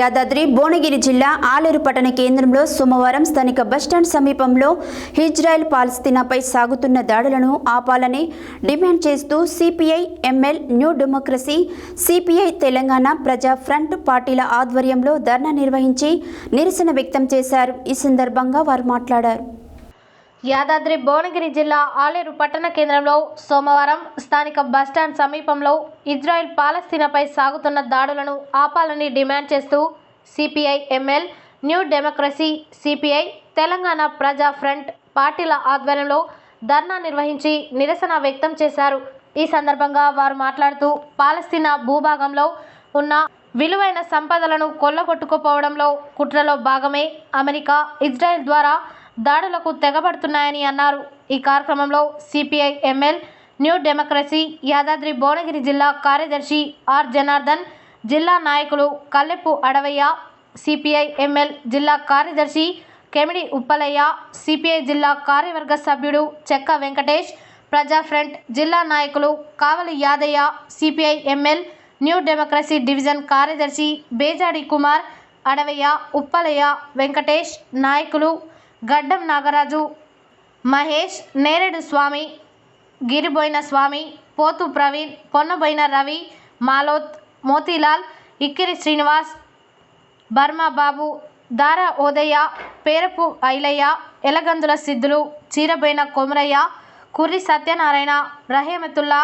యాదాద్రి భువనగిరి జిల్లా ఆలేరు పట్టణ కేంద్రంలో సోమవారం స్థానిక బస్టాండ్ సమీపంలో ఇజ్రాయెల్ పాలస్తీనాపై సాగుతున్న దాడులను ఆపాలని డిమాండ్ చేస్తూ CPI ML new democracy CPI Telangana ప్రజా ఫ్రంట్ పార్టీల ఆధ్వర్యంలో ధర్నా నిర్వహించి నిరసన వ్యక్తం చేశారు. ఈ సందర్భంగా వారు మాట్లాడారు. యాదాద్రి భువనగిరి జిల్లా ఆలేరు పట్టణ కేంద్రంలో సోమవారం స్థానిక బస్టాండ్ సమీపంలో ఇజ్రాయెల్ పాలస్తీనాపై సాగుతున్న దాడులను ఆపాలని డిమాండ్ చేస్తూ CPI ML new democracy CPI Telangana ప్రజా ఫ్రంట్ పార్టీల ఆధ్వర్యంలో ధర్నా నిర్వహించి నిరసన వ్యక్తం చేశారు. ఈ సందర్భంగా వారు మాట్లాడుతూ పాలస్తీనా భూభాగంలో ఉన్న విలువైన సంపదలను కొల్లగొట్టుకుపోవడంలో కుట్రలో భాగమే అమెరికా ఇజ్రాయెల్ ద్వారా దాడులకు తెగబడుతున్నాయని అన్నారు. ఈ కార్యక్రమంలో CPI ML new democracy Yadadri Bhuvanagiri జిల్లా కార్యదర్శి ఆర్ జనార్దన్ జిల్లా నాయకులు కల్లెపు అడవయ్య సిపిఐ ఎంఎల్ జిల్లా కార్యదర్శి కెమిడి ఉప్పలయ్య సిపిఐ జిల్లా కార్యవర్గ సభ్యుడు చెక్క వెంకటేష్ ప్రజా ఫ్రంట్ జిల్లా నాయకులు Kavali Yadaiah CPI ML new democracy division కార్యదర్శి బేజాడి కుమార్ అడవయ్య ఉప్పలయ్య వెంకటేష్ నాయకులు గడ్డం నాగరాజు మహేష్ నేరేడు స్వామి గిరిబోయిన స్వామి పోతు ప్రవీణ్ పొన్నబోయిన రవి మాలోత్ మోతీలాల్ ఇక్కిరి శ్రీనివాస్ బర్మా బాబు దార ఓదయ్య పేరపు ఐలయ్య ఎలగందుల సిద్ధులు చీరబోయిన కొమరయ్య కుర్రి సత్యనారాయణ రహేమతుల్లా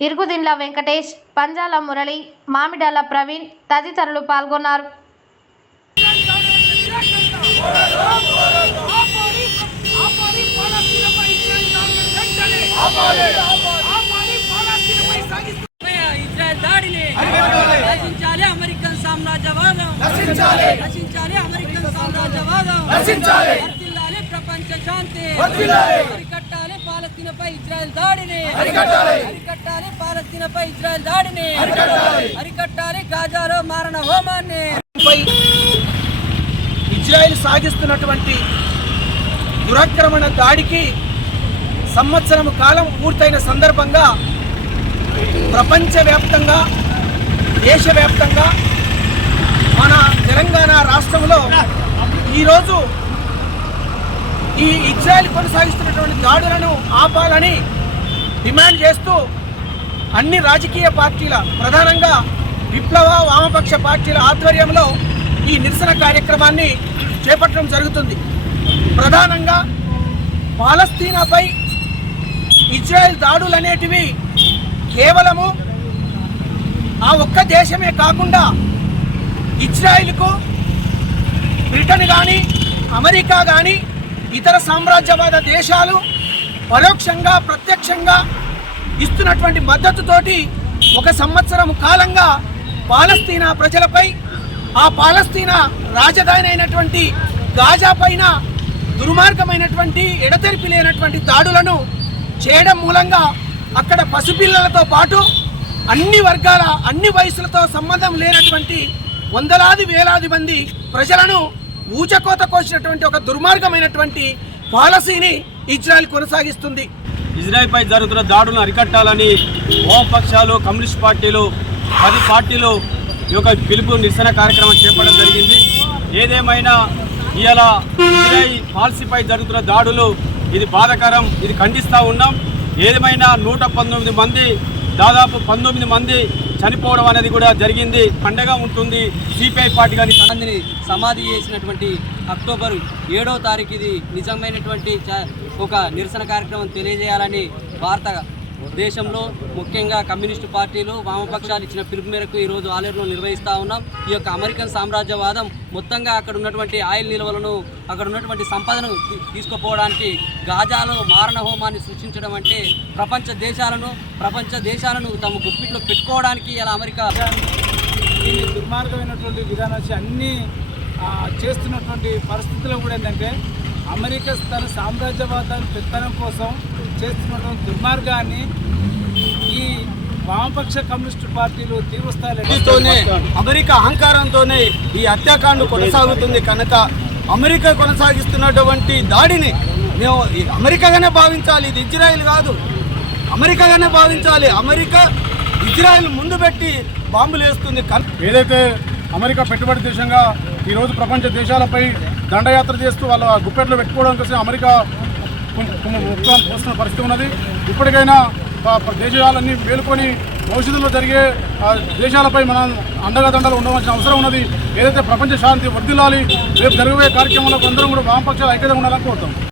ఇరుగుదిండ్ల వెంకటేష్ పంజాల మురళి మామిడాల ప్రవీణ్ తదితరులు పాల్గొన్నారు ఆపాలి ఆపాలి పాలస్తీనపై ఇజ్రాయెల్ దాడులను వెంటనే ఆపాలి ఆపాలి పాలస్తీనపై సాగిస్తున్న ఇజ్రాయెల్ దాడిని నశించాలి అమెరికన్ నశించాలి నశించాలి అమెరికన్ సామ్రాజ్యవాదం. నశించాలి వర్ధిల్లాలి ప్రపంచ శాంతి. అరికట్టాలి పాలస్తీనపై ఇజ్రాయెల్ దాడిని. అరికట్టాలి. అరికట్టాలి పాలస్తీనపై ఇజ్రాయెల్ దాడిని. అరికట్టాలి. అరికట్టాలి గాజాలో మారణ హోమాన్ని. ఇజ్రాయెల్ సాగిస్తున్నటువంటి దురాక్రమణ దాడికి సంవత్సరం కాలం పూర్తయిన సందర్భంగా ప్రపంచవ్యాప్తంగా దేశవ్యాప్తంగా రాష్ట్రంలో ఈరోజు ఈ ఇజ్రాయెల్ కొనసాగిస్తున్నటువంటి దాడులను ఆపాలని డిమాండ్ చేస్తూ అన్ని రాజకీయ పార్టీల ప్రధానంగా విప్లవ వామపక్ష పార్టీల ఆధ్వర్యంలో ఈ నిరసన కార్యక్రమాన్ని చేపట్టడం జరుగుతుంది. ప్రధానంగా పాలస్తీనాపై ఇజ్రాయెల్ దాడులు అనేటివి కేవలము ఆ ఒక్క దేశమే కాకుండా ఇజ్రాయిల్కు బ్రిటన్ కానీ అమెరికా కానీ ఇతర సామ్రాజ్యవాద దేశాలు పరోక్షంగా ప్రత్యక్షంగా ఇస్తున్నటువంటి మద్దతుతోటి ఒక సంవత్సరం కాలంగా పాలస్తీనా ప్రజలపై ఆ పాలస్తీనా రాజధాని అయినటువంటి గాజా పైన దుర్మార్గమైనటువంటి ఎడతెరిపి లేనటువంటి దాడులను చేయడం మూలంగా అక్కడ పసిపిల్లలతో పాటు అన్ని వర్గాల అన్ని వయసులతో సంబంధం లేనటువంటి వందలాది వేలాది మంది ప్రజలను ఊచకోత కోసినటువంటి ఒక దుర్మార్గమైనటువంటి పాలసీని ఇజ్రాయెల్ కొనసాగిస్తుంది. ఇజ్రాయెల్పై జరుగుతున్న దాడులను అరికట్టాలని వామపక్షాలు కమ్యూనిస్ట్ పార్టీలు పది పార్టీలు ఈ యొక్క పిలుపు నిరసన కార్యక్రమం చేపట్టడం జరిగింది. ఏదేమైనా ఇలా ఇజ్రాయెల్ పాలసీపై జరుగుతున్న దాడులు ఇది బాధాకరం ఇది ఖండిస్తూ ఉన్నాం. ఏదేమైనా నూట పంతొమ్మిది మంది దాదాపు పంతొమ్మిది మంది చనిపోవడం అనేది కూడా జరిగింది. పండగ ఉంటుంది. సిపిఐ పార్టీ కానీ తనందిని సమాధి చేసినటువంటి అక్టోబర్ ఏడవ తారీఖు ఇది నిజమైనటువంటి చ- ఒక నిరసన కార్యక్రమం తెలియజేయాలని భారత దేశంలో ముఖ్యంగా కమ్యూనిస్టు పార్టీలు వామపక్షాలు ఇచ్చిన పిలుపు మేరకు ఈరోజు ఆలేరులో నిర్వహిస్తూ ఉన్నాం. ఈ యొక్క అమెరికన్ సామ్రాజ్యవాదం మొత్తంగా అక్కడ ఉన్నటువంటి ఆయిల్ నిల్వలను అక్కడ ఉన్నటువంటి సంపదను తీసుకుపోవడానికి గాజాలో మారణ హోమాన్ని సృష్టించడం అంటే ప్రపంచ దేశాలను ప్రపంచ దేశాలను తమ గుప్పిట్లో పెట్టుకోవడానికి ఇలా అమెరికా దీన్ని దుర్మార్గమైనటువంటి విధానాలు అన్నీ చేస్తున్నటువంటి పరిస్థితుల్లో కూడా ఏంటంటే అమెరికా తన సామ్రాజ్యవాదాన్ని పెత్తనం కోసం చేస్తున్నటువంటి దుర్మార్గాన్ని ఈ వామపక్ష కమ్యూనిస్టు పార్టీలు తీవ్రస్థాయిలో తోనే అమెరికా అహంకారంతోనే ఈ హత్యాకాండ కొనసాగుతుంది కనుక అమెరికా కొనసాగిస్తున్నటువంటి దాడిని మేము ఈ అమెరికాగానే భావించాలి ఇది ఇజ్రాయెల్ కాదు అమెరికాగానే భావించాలి అమెరికా ఇజ్రాయెల్ ముందు పెట్టి బాంబులు వేస్తుంది ఏదైతే అమెరికా పెట్టుబడి దేశంగా ఈరోజు ప్రపంచ దేశాలపై దండయాత్ర చేస్తూ వాళ్ళ గుప్పెట్లో పెట్టుకోవడం కోసం అమెరికా పోస్తున్న పరిస్థితి ఉన్నది ఇప్పటికైనా దేశాలన్నీ మేలుకొని భవిష్యత్తులో జరిగే దేశాలపై మనం అండగదండలు ఉండవలసిన అవసరం ఉన్నది. ఏదైతే ప్రపంచ శాంతి వర్దిల్లాలి రేపు జరగబోయే కార్యక్రమంలో అందరం కూడా వామపక్షాలు ఐక్యత ఉండాలని కోరుతాం.